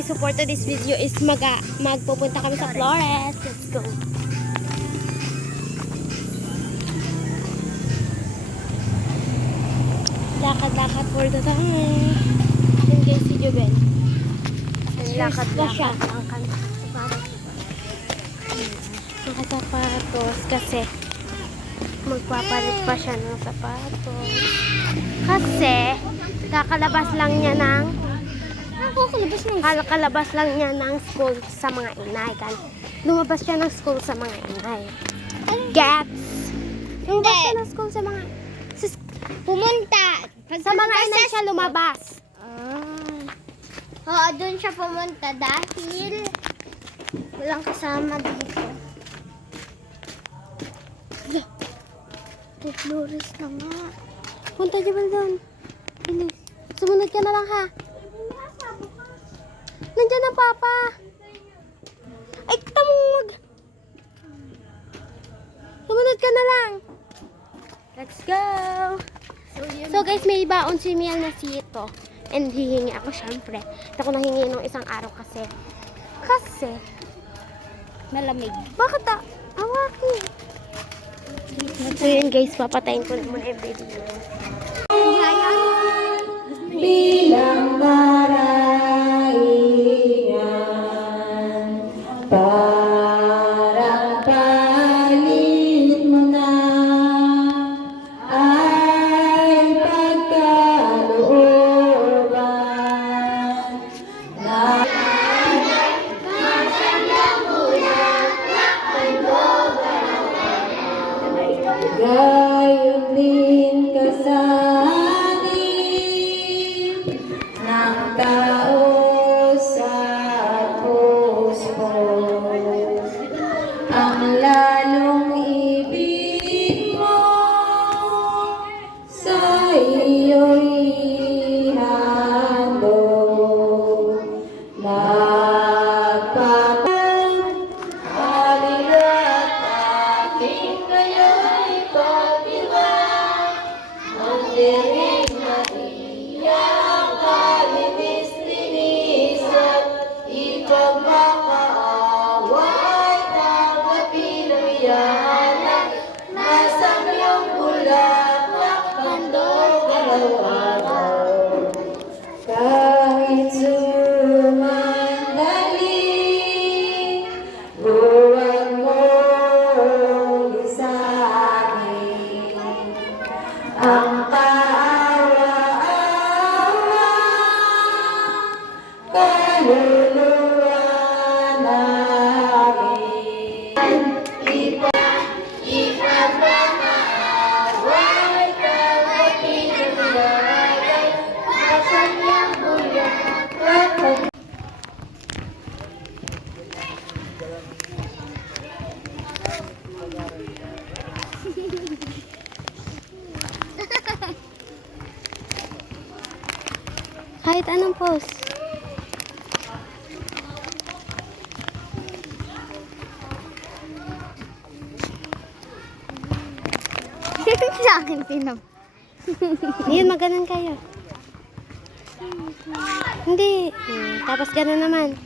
guys, support to this video is magpupunta kami sa Flores. Let's go. Lakad-lakad for the time. Yan guys, si Jubel. Lakad-lakad lang kami sa sapatos kasi magpapalit pa siya ng sapatos. Kasi kakalabas lang niya ng school sa mga inay. Lumabas siya ng school sa mga inay. Gets? Lumabas siya ng school sa mga... Pumunta. Sa mga inay siya lumabas. Oo, doon siya pumunta dahil walang kasama dito. Flores na nga. Punta Jubel doon. Bilis. Sumunod ka na lang ha. Nandiyan ang papa. Ay, tamog. Sumunod ka na lang. Let's go. So guys, may baon si Miel na sito. And hihingi ako syempre. Hindi ako nahingi nung isang araw kasi Malamig. bakit hawakin? So yun guys, papatayin ko na muna yung video. Bilang maraingan, parang palit mo na ay pagkalooban na gayon din kasanin ng tao sa puso ang lalong ibig mo sa iyo'y handog halina't aking ngayon'y pagdiwang ang diring Maria ang kalinis-linis at ipagmakaaway tanggapin ang yaman nasa iyong bulaklak handog araw-araw kahit sumandali huwag mong isahin ang kaawa-awa kaluluwa namin ipagmamaaway tanggapin ang yaman nasa iyong bulaklak. Kahit anong pose. Sa akin tinam. Yun, maganon kayo. Hindi. Tapos gano'n naman.